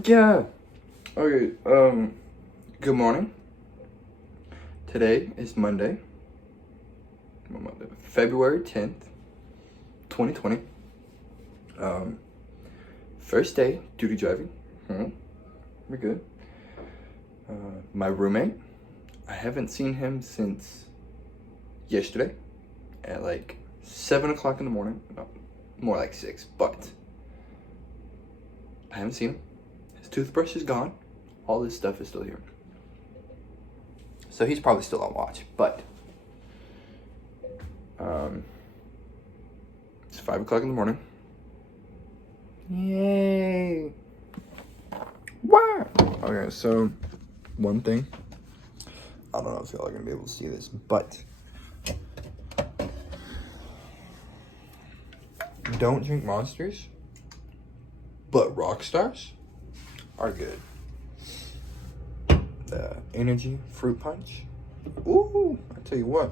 Yeah. Okay. Good morning. Today is Monday. February 10th, 2020. Um, First day duty driving. We're good. My roommate. I haven't seen him since yesterday at like 7 o'clock in the morning. No, more like 6. But I haven't seen him. His toothbrush is gone. All his stuff is still here. So he's probably still on watch, but it's 5 o'clock in the morning. Yay! Wow! Okay, so one thing. I don't know if y'all are gonna be able to see this, but don't drink Monsters, but Rockstars are good. The energy fruit punch. Ooh, I tell you what.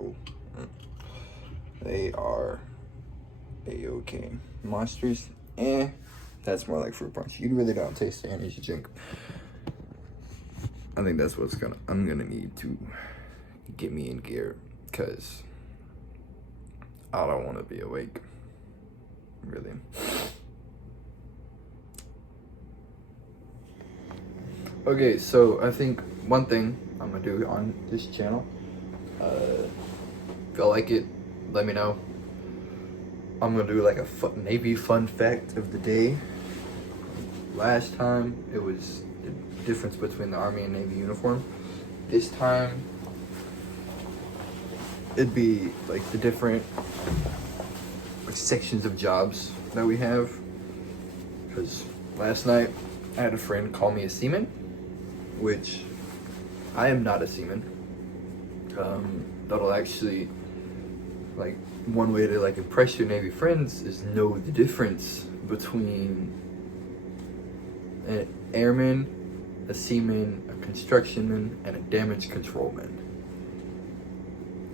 Oh, they are a-okay. Monsters, that's more like fruit punch. You really don't taste the energy drink. I think that's what's I'm gonna need to get me in gear, because I don't want to be awake, really. Okay, so I think one thing I'm gonna do on this channel, if y'all like it, let me know. I'm gonna do like a Navy fun fact of the day. Last time it was the difference between the Army and Navy uniform. This time it'd be like the different sections of jobs that we have. Because last night I had a friend call me a seaman, which I am not a seaman. That'll actually, like, one way to like impress your Navy friends is know the difference between an airman, a seaman, a constructionman, and a damage controlman.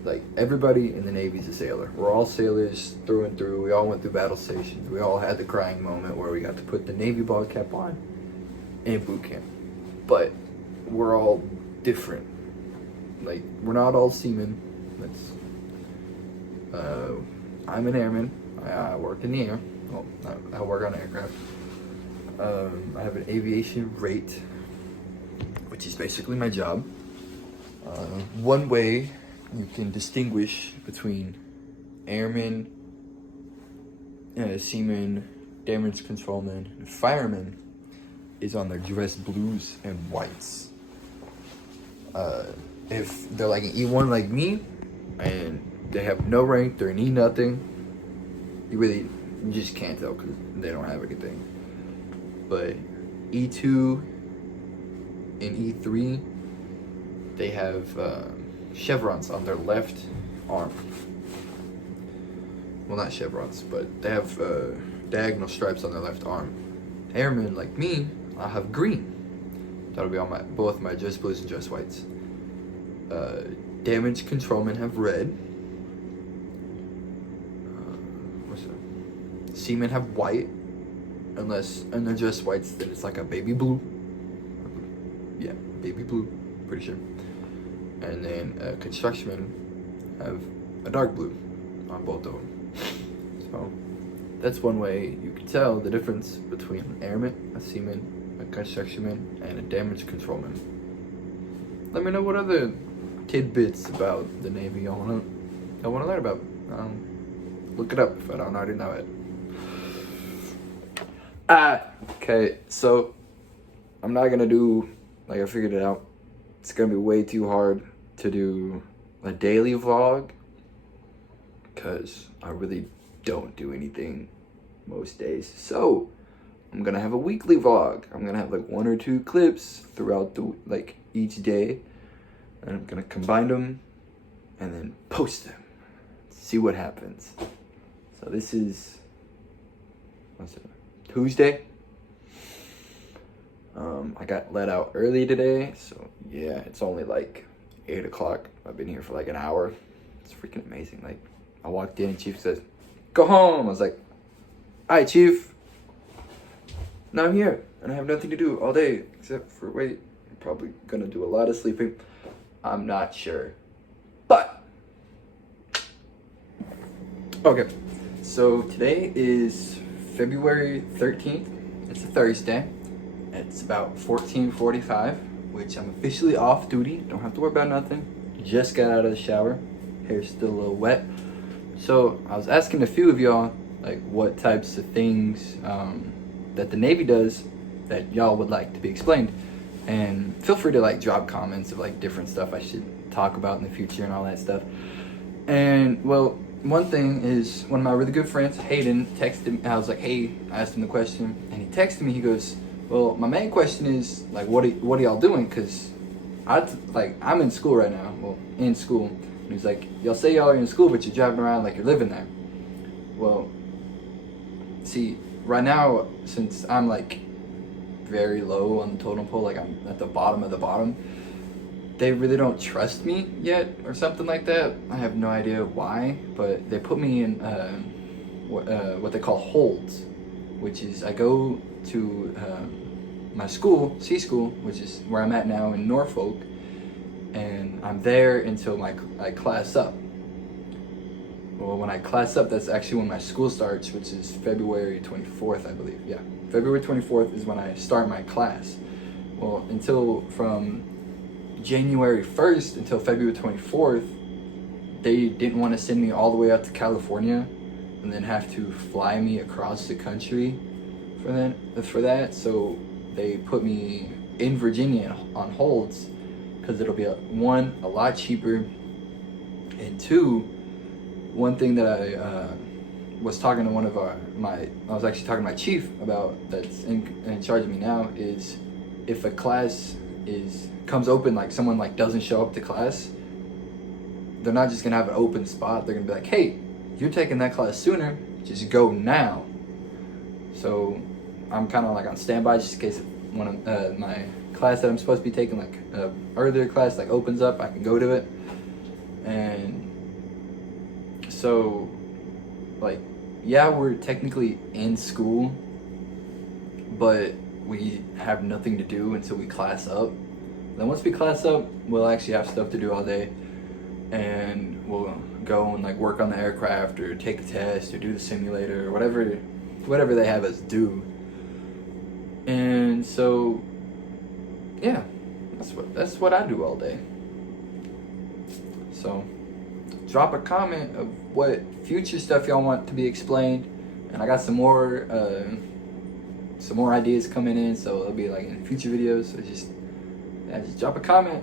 Like, everybody in the Navy is a sailor. We're all sailors through and through. We all went through battle stations. We all had the crying moment where we got to put the Navy ball cap on in boot camp. But we're all different. Like, we're not all seamen. I'm an airman. I work in the air. Well, I work on aircraft. I have an aviation rate, which is basically my job. One way you can distinguish between airmen, seamen, damage controlmen, and firemen is on their dress blues and whites. If they're like an E1 like me, and they have no rank, they're an E nothing, you just can't tell because they don't have anything. But E2 and E3, they have chevrons on their left arm. Well, not chevrons, but they have diagonal stripes on their left arm. Airmen like me, I have green. That'll be on both my dress blues and dress whites. Damage controlmen have red. Seamen have white, unless and they're just whites. Then it's like a baby blue. Yeah, baby blue, pretty sure. And then constructionmen have a dark blue on both of them. So that's one way you can tell the difference between an airman, a seaman, a constructionman, and a damage controlman. Let me know what other tidbits about the Navy y'all wanna learn about. Look it up if I don't already know it. Okay, so I'm not gonna do, like, I figured it out. It's gonna be way too hard to do a daily vlog because I really don't do anything most days. So I'm gonna have a weekly vlog. I'm gonna have like 1 or 2 clips throughout each day, and I'm gonna combine them and then post them. See what happens. So this is, Tuesday. I got let out early today, so yeah, it's only like 8 o'clock. I've been here for like an hour. It's freaking amazing. Like, I walked in and Chief says, "Go home." I was like, Hi, Chief. Now I'm here, and I have nothing to do all day except for wait. I'm probably gonna do a lot of sleeping. I'm not sure, but okay. So today is February 13th. It's a Thursday. It's about 14:45, which I'm officially off duty. Don't have to worry about nothing. Just got out of the shower. Hair's still a little wet. So I was asking a few of y'all like what types of things that the Navy does that y'all would like to be explained, and feel free to like drop comments of like different stuff I should talk about in the future and all that stuff. And well, one thing is one of my really good friends, Hayden, texted me. I was like, hey, I asked him the question, and he texted me. He goes, well, my main question is like, what are y'all doing? Because I'm in school right now. Well, in school. And he's like, y'all say y'all are in school, but you're driving around like you're living there. Well, see, right now, since I'm like very low on the totem pole, like I'm at the bottom of the bottom, they really don't trust me yet or something like that. I have no idea why, but they put me in what they call holds, which is I go to my school, C school, which is where I'm at now in Norfolk, and I'm there until I class up. Well, when I class up, that's actually when my school starts, which is February 24th, I believe. Yeah, February 24th is when I start my class. Well, from January 1st until February 24th, they didn't want to send me all the way out to California and then have to fly me across the country for that. So they put me in Virginia on holds because it'll be one, a lot cheaper, and two, one thing that I was talking to I was actually talking to my chief about that's in charge of me now is if a class comes open, like someone like doesn't show up to class, they're not just gonna have an open spot. They're gonna be like, hey, you're taking that class sooner, just go now. So I'm kind of like on standby just in case one of my class that I'm supposed to be taking, like earlier class, like opens up, I can go to it. And so like, yeah, we're technically in school, but we have nothing to do until we class up. Then once we class up, we'll actually have stuff to do all day, and we'll go and like work on the aircraft or take a test or do the simulator or whatever they have us do. And so yeah, that's what I do all day. So drop a comment of what future stuff y'all want to be explained, and I got some more ideas coming in, so it'll be like in future videos. So just drop a comment.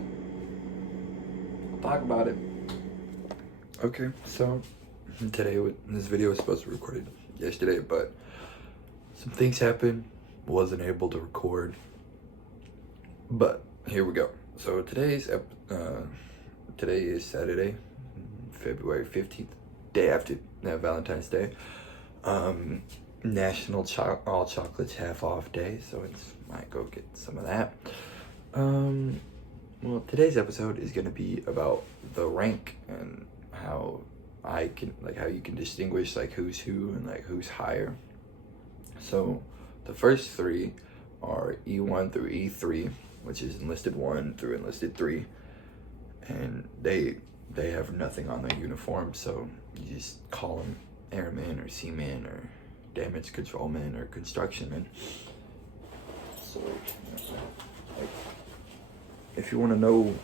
We'll talk about it. Okay, so this video was supposed to be recorded yesterday, but some things happened. Wasn't able to record, but here we go. So today is Saturday, February 15th, day after Valentine's Day. National all chocolates half off day, so might go get some of that. Well, today's episode is gonna be about the rank and how you can distinguish like who's who and like who's higher. So the first three are E1 through E3, which is enlisted 1 through enlisted 3, and they have nothing on their uniform, so you just call them airmen or seamen or damage controlmen or constructionmen. So like, if you want to know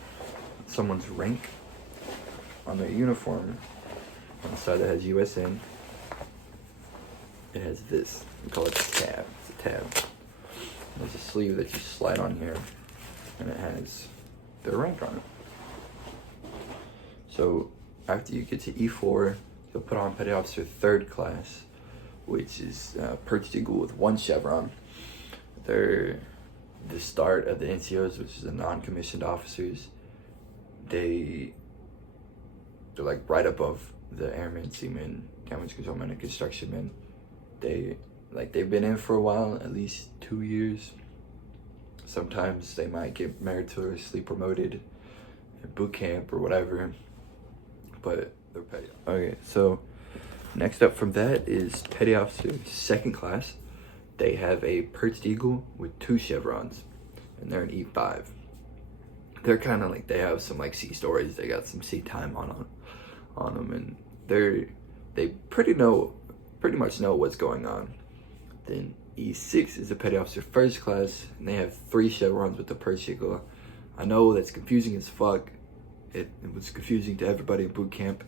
someone's rank on their uniform, on the side that has USN, it has this. We call it a tab. It's a tab. There's a sleeve that you slide on here, and it has their rank on it. So after you get to E4, you'll put on Petty Officer 3rd class, which is Perched Eagle with 1 chevron. They're the start of the NCOs, which is the non-commissioned officers. They're like right above the airmen, seamen, damage controlmen, and constructionmen. They've been in for a while, at least 2 years. Sometimes they might get meritoriously promoted at boot camp or whatever, but they're petty. Okay, so Next up from that is Petty Officer Second Class. They have a Perched Eagle with 2 chevrons, and they're an E5. They're kind of like, they have some like sea stories. They got some sea time on them, and they pretty much know what's going on. Then E6 is a Petty Officer First Class, and they have 3 chevrons with the Perched Eagle. I know that's confusing as fuck. It was confusing to everybody in boot camp.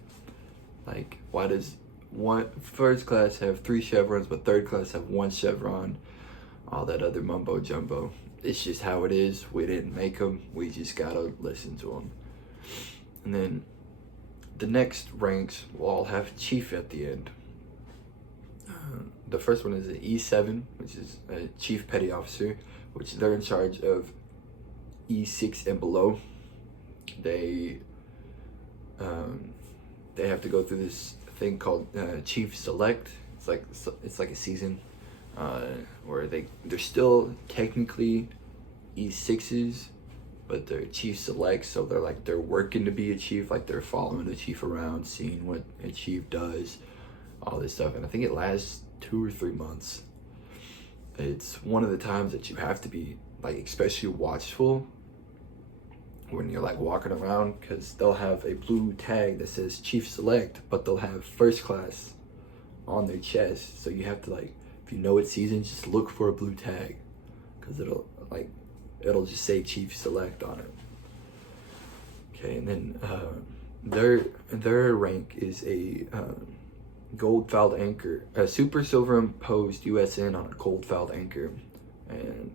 Like, why does one first class have 3 chevrons, but third class have 1 chevron? All that other mumbo jumbo. It's just how it is. We didn't make them. We just gotta listen to them. And then the next ranks will all have chief at the end. The first one is an E7, which is a chief petty officer, which they're in charge of E6 and below. They have to go through this thing called Chief Select. It's like a season where they're still technically E6s, but they're Chief Select, so they're working to be a chief, like they're following the chief around, seeing what a chief does, all this stuff. And I think it lasts 2 or 3 months. It's one of the times that you have to be like especially watchful when you're like walking around, because they'll have a blue tag that says Chief Select, but they'll have First Class on their chest. So you have to, like, if you know it's season, just look for a blue tag, because it'll just say Chief Select on it. Okay, and then their rank is a gold fouled anchor, a super silver imposed USN on a gold fouled anchor. And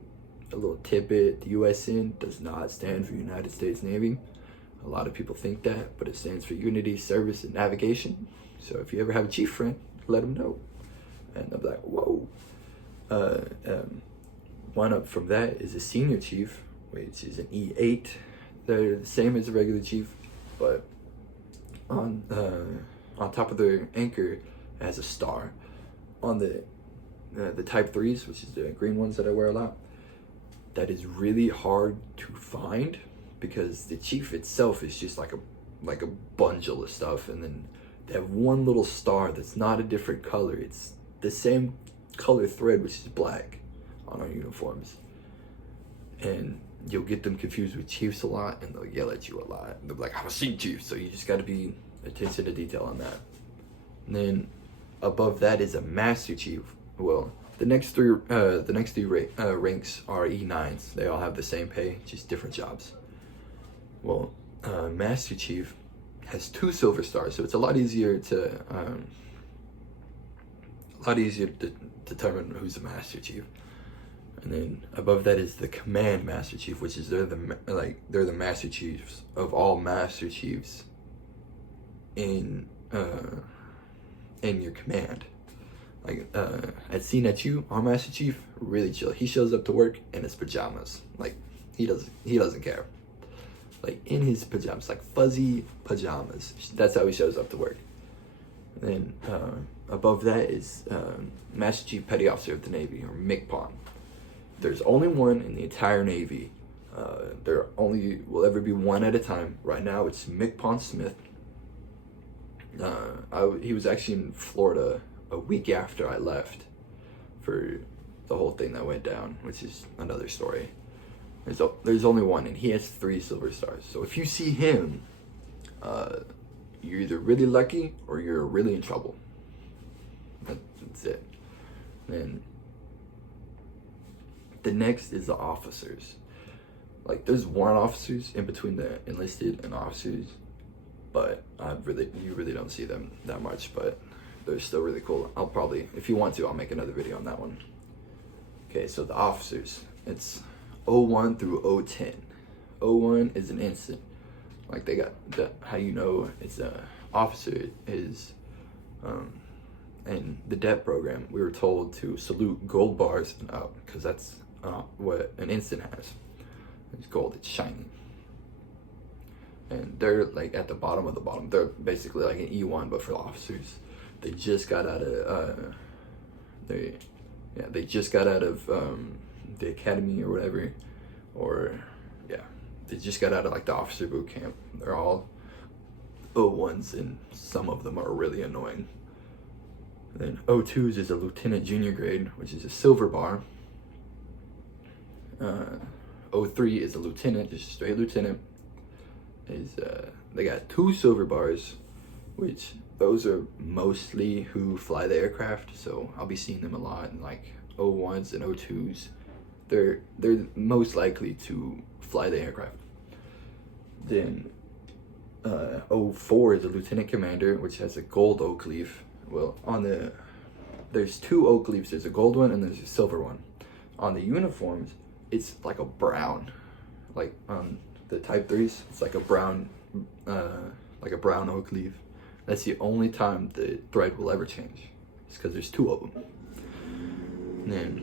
a little tidbit, the USN does not stand for United States Navy. A lot of people think that, but it stands for Unity, Service, and Navigation. So if you ever have a chief friend, let them know. And they'll be like, whoa. One up from that is a senior chief, which is an E8. They're the same as a regular chief, but on top of their anchor, it has a star. On the Type 3s, which is the green ones that I wear a lot, that is really hard to find, because the chief itself is just like a bundle of stuff, and then they have one little star that's not a different color. It's the same color thread, which is black, on our uniforms. And you'll get them confused with chiefs a lot, and they'll yell at you a lot. They'll be like, I'm a sea chief, so you just gotta be attention to detail on that. And then above that is a master chief. Well, the next three ranks are E9s. They all have the same pay, just different jobs. Well, Master Chief has 2 silver stars, so it's a lot easier to determine who's a Master Chief. And then above that is the Command Master Chief, which is they're the Master Chiefs of all Master Chiefs in your command. Like, at CNETU, our Master Chief, really chill. He shows up to work in his pajamas. Like, he doesn't care. Like, in his pajamas, like fuzzy pajamas. That's how he shows up to work. And then above that is Master Chief Petty Officer of the Navy, or MCPON. There's only one in the entire Navy. There only will ever be one at a time. Right now, it's MCPON Smith. He was actually in Florida a week after I left for the whole thing that went down, which is another story. There's only one, and he has 3 silver stars. So if you see him, you're either really lucky or you're really in trouble. That's it. Then the next is the officers. Like, there's warrant officers in between the enlisted and officers, but you really don't see them that much, but they're still really cool. I'll probably, if you want to, I'll make another video on that one. Okay, so the officers, it's 01 through 010. 01 is an instant. Like, they got how you know it's a officer is, in the DEP program, we were told to salute gold bars and up, because that's what an instant has. It's gold, it's shiny. And they're like at the bottom of the bottom. They're basically like an E1, but for officers. They just got out of they just got out of the academy or whatever, they just got out of like the officer boot camp. They're all O1s, and some of them are really annoying. Then O2s is a lieutenant junior grade, which is a silver bar. O3 is a lieutenant, just a straight lieutenant. They got 2 silver bars, which those are mostly who fly the aircraft, so I'll be seeing them a lot in like O1s and O2s. They're most likely to fly the aircraft. Then O4 is a lieutenant commander, which has a gold oak leaf. Well, there's 2 oak leaves. There's a gold one and there's a silver one. On the uniforms, it's like a brown, like on the Type 3s, it's like a brown oak leaf. That's the only time the thread will ever change. It's because there's 2 of them. And then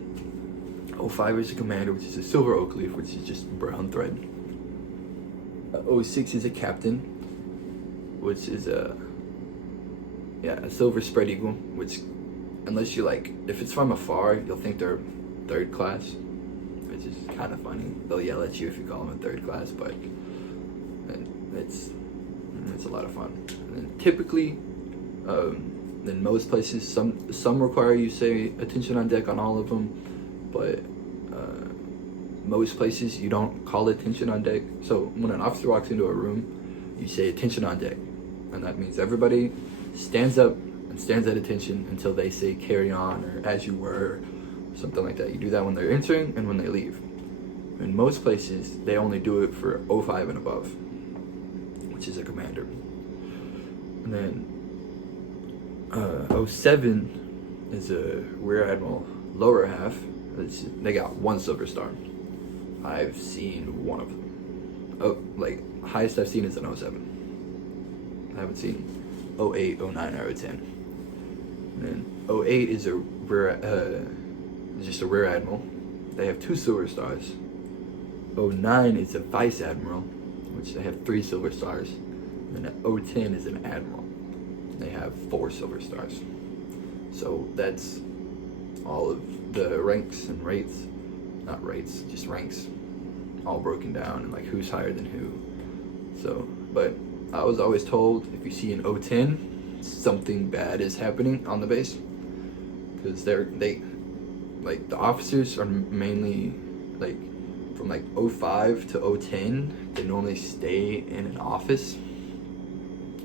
O5 is a commander, which is a silver oak leaf, which is just brown thread. O6 is a captain, which is a silver spread eagle, which, unless you like, if it's from afar, you'll think they're 3rd class, which is kind of funny. They'll yell at you if you call them a 3rd class, but it's a lot of fun. And then typically, in most places, some require you say attention on deck on all of them, but most places you don't call attention on deck. So when an officer walks into a room, you say attention on deck, and that means everybody stands up and stands at attention until they say carry on or as you were, something like that. You do that when they're entering and when they leave. In most places, they only do it for O5 and above, which is a commander. And then O7 is a rear admiral lower half. They got 1 silver star. I've seen 1 of them. Oh, like highest I've seen is an O7. I haven't seen 08, 09, or 010. And then 08 is just a rear admiral. They have 2 silver stars. 09 is a vice admiral, which they have 3 silver stars. And then 010 is an admiral. They have 4 silver stars. So that's all of the ranks and rates. Not rates, just ranks, all broken down and like who's higher than who. So, but I was always told if you see an O10, something bad is happening on the base, because they like the officers are mainly like from like 05 to 010. They normally stay in an office.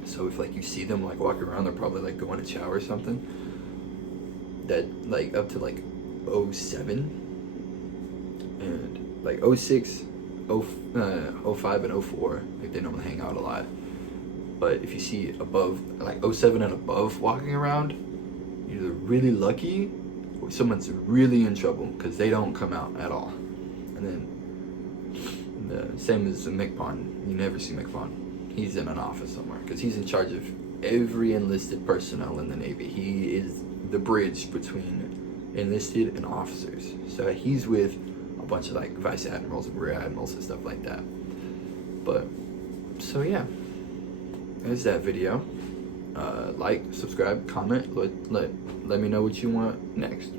So if like you see them like walking around, they're probably like going to shower or something. That like up to like 07 and like 06, 05 and 04, like they normally hang out a lot. But if you see above, like 07 and above walking around, you're either really lucky or someone's really in trouble, because they don't come out at all. And then the same as the MCPON, you never see MCPON. He's in an office somewhere, because he's in charge of every enlisted personnel in the Navy. He is the bridge between enlisted and officers. So he's with a bunch of like vice admirals and rear admirals and stuff like that. But so yeah, there's that video. Like, subscribe, comment, let me know what you want next.